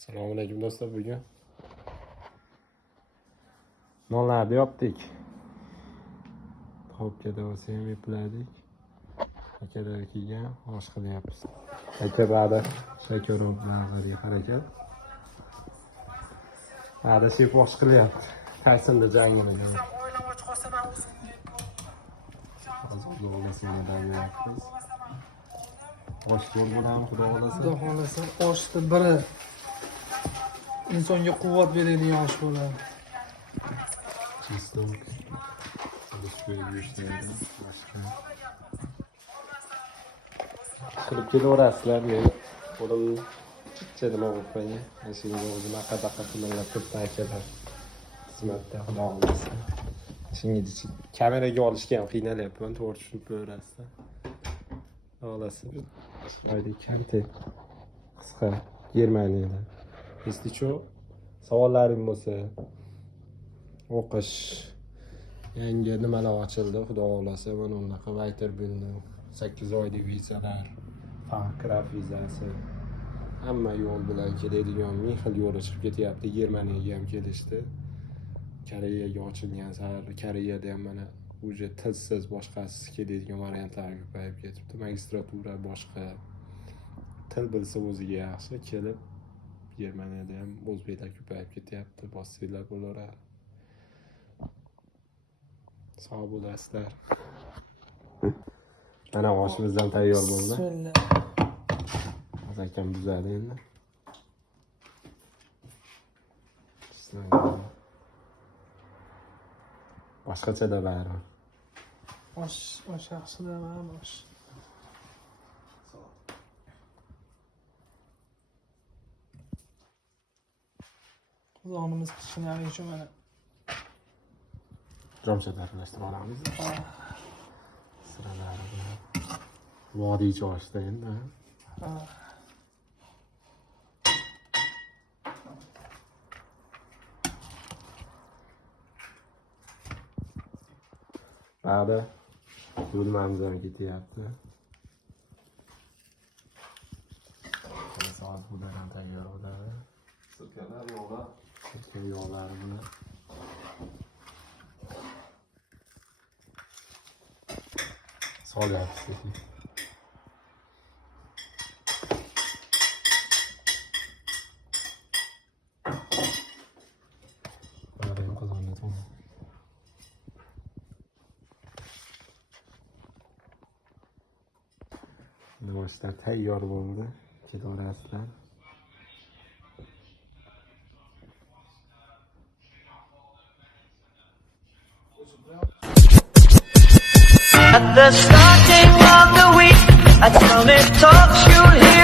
Assalomu alaykum do'stlar, bugun nonlarni yopdik. Hopkada bo'lsa ham epladik. Akalar kelgan, osh qilyapmiz. Akalarni shakaroblarga harakat. Hada shef osh qilyapti. Qaysinda jangini qiladi. Hozir o'g'lasini davyapmiz. Osh bo'lmadan xudo xolasa. Xudo xolasa oshni biri insonga quvvat beradigan osh bo'ladi. Чисток. Qilib kelaverasizlar, men qo'lim chiqcha nima bo'lib qo'ygan. Mashinaga o'zim aqabaqa qilib turibdi akalar. Xizmatda xudo xolasa. Shunga kameraga olishga ham qiynalyapman, to'g'ri tushunib ko'rasizlar. Xolasa. Chiroyli kontent. Qisqa Germaniyada. Если что, savollaring bo'lsa, o'qish yangi nimalar ochildi, xudo xolasa, mana unaqa Weiterbildung 8 oylik vizalar, Fachkraft vizasi, hamma yo'l bilan keladigan ming xil yo'lga chiqib ketyapti. Germaniyaga ham kelishdi. Koreyaga ochilgan sari Koreyada ham mana uje tilsiz boshqasiz keladigan variantlar ko'payib ketibdi. Magistratura boshqa til bilsa o'ziga yaxshi, kelib Germaniyada ham o'zbeklar ko'payib ketyapti. Bossinglar bo'laveradi. Sog' bo'lasizlar. Mana oshimizdan tayyor bo'ldi. Bismillah. Hozir akam buzadi endi. Boshqacha-da bari. Osh yaxshi-da, mana osh. Qozonimiz pishgan uchun mana Jomshada aralashtirib olamiz. Siralari bilan. Vodiycha oshda endi. Ba'da yo'lmamiz ham ketyapti. Soat bular ham tayyor bo'ladi. Sirkalar yo'g'lar. Sirka yo'g'lari bilan. Solyapti. Bari ham qozonda to'g'ri. Noshlar tayyor bo'ldi. Kelaverasizlar. At the starting of the week, I tell me talks you'll hear.